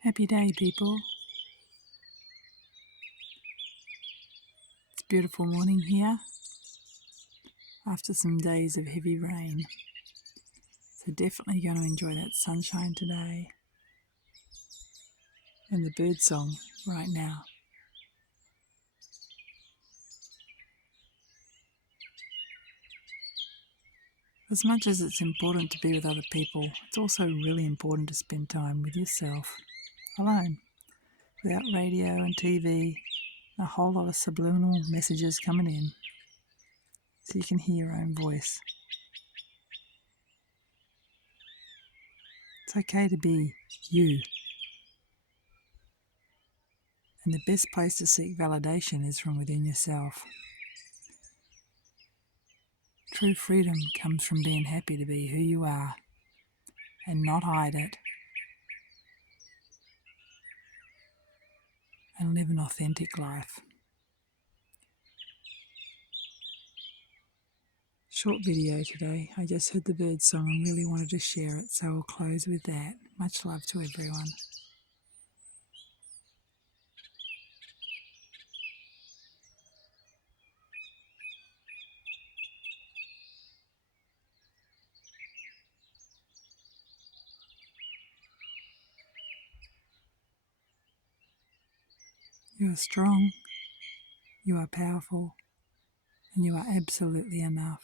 Happy day, people. It's a beautiful morning here after some days of heavy rain. So definitely going to enjoy that sunshine today and the birdsong right now. As much as it's important to be with other people, it's also really important to spend time with yourself, alone, without radio and TV, and a whole lot of subliminal messages coming in, so you can hear your own voice. It's okay to be you. And the best place to seek validation is from within yourself. True freedom comes from being happy to be who you are and not hide it, and live an authentic life. Short video today. I just heard the bird song and really wanted to share it, so I'll close with that. Much love to everyone. You are strong, you are powerful, and you are absolutely enough.